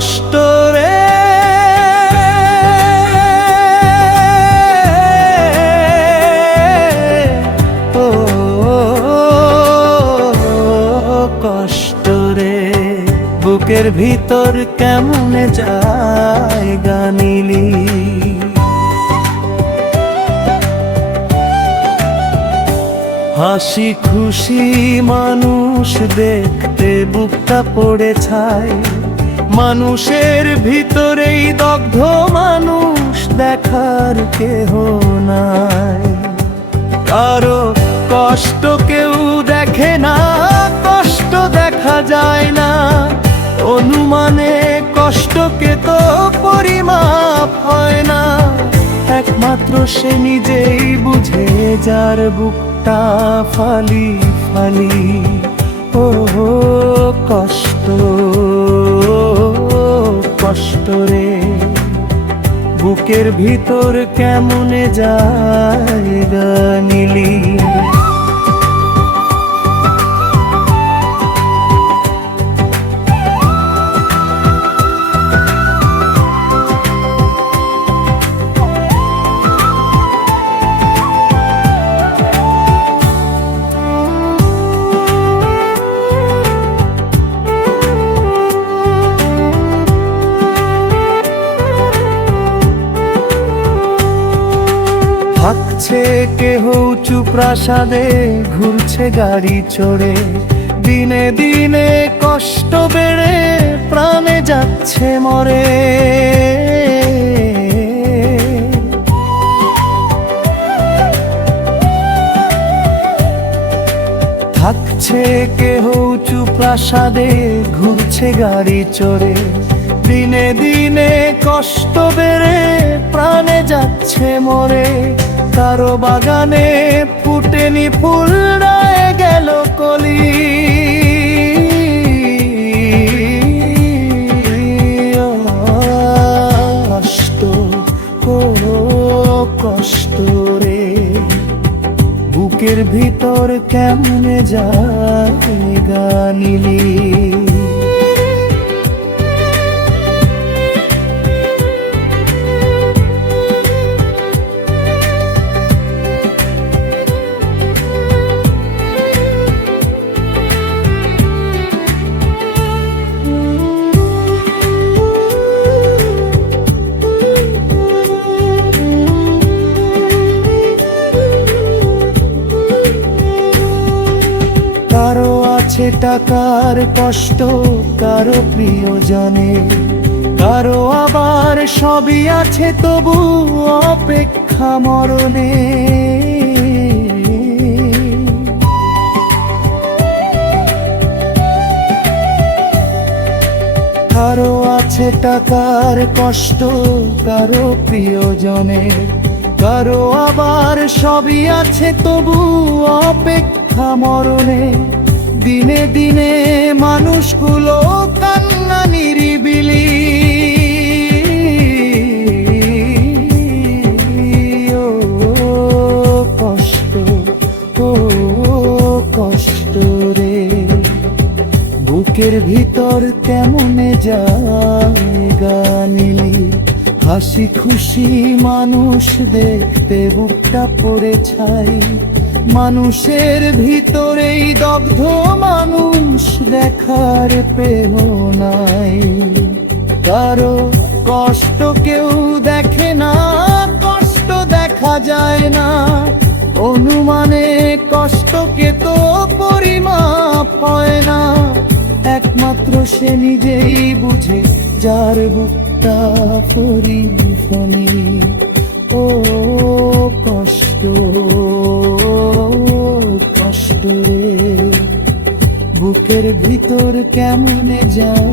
কষ্ট রে, ও কষ্ট রে। বুকের ভিতর কেমনে জায়গা নিলি, হাসি খুশি মানুষ দেখতে বুকটা পড়ে ছাই, মানুষের ভিতরেই দগ্ধ মানুষ দেখার কেহ নাই। কারো কষ্ট কেউ দেখে না, কষ্ট দেখা যায় না, অনুমানে কষ্টকে তো পরিমাপ হয় না। একমাত্র সে নিজেই বুঝে যার বুকটা ফালি ফালি। ও কষ্ট কষ্ট রে, বুকের ভিতর কেমনে জায়গা নিলি। থাকছে কেহ উঁচু প্রাসাদে, ঘুরছে গাড়ি চড়ে, দিনে দিনে কষ্ট বেড়ে প্রাণে যাচ্ছে মরে। থাকছে কেহ উঁচু প্রাসাদে, ঘুরছে গাড়ি চড়ে, দিনে দিনে কষ্ট বেড়ে প্রাণে যাচ্ছে মরে। কারো বাগানে ফুটেনি ফুল, রয়ে গেল কলি। কষ্ট কষ্ট রে, বুকের ভিতর কেমনে জায়গা নিলি। কারো আছে টাকার কষ্ট, কারো প্রিয়জনে, কারো আবার সবই আছে তবু অপেক্ষা মরণে। কারো আছে টাকার কষ্ট, কারো প্রিয়জনে, কারো আবার সবই আছে তবু অপেক্ষা মরণে। দিনে দিনে মানুষগুলো কান্না নিরিবিলি। ও কষ্ট কষ্ট রে, বুকের ভিতর কেমনে জায়গা নিলি। হাসি খুশি মানুষ দেখতে বুকটা পড়ে ছাই, মানুষের ভিতরেই দগ্ধ মানুষ দেখার পেহ নাই। কারো কষ্ট কেউ দেখে না, কষ্ট দেখা যায় না, অনুমানে কষ্টকে তো পরিমাপ হয় না। একমাত্র সে নিজেই বুঝে যার বুকটা পরিফনি। ও কষ্ট কষ্ট রে, বুকের ভিতর কেমনে যায়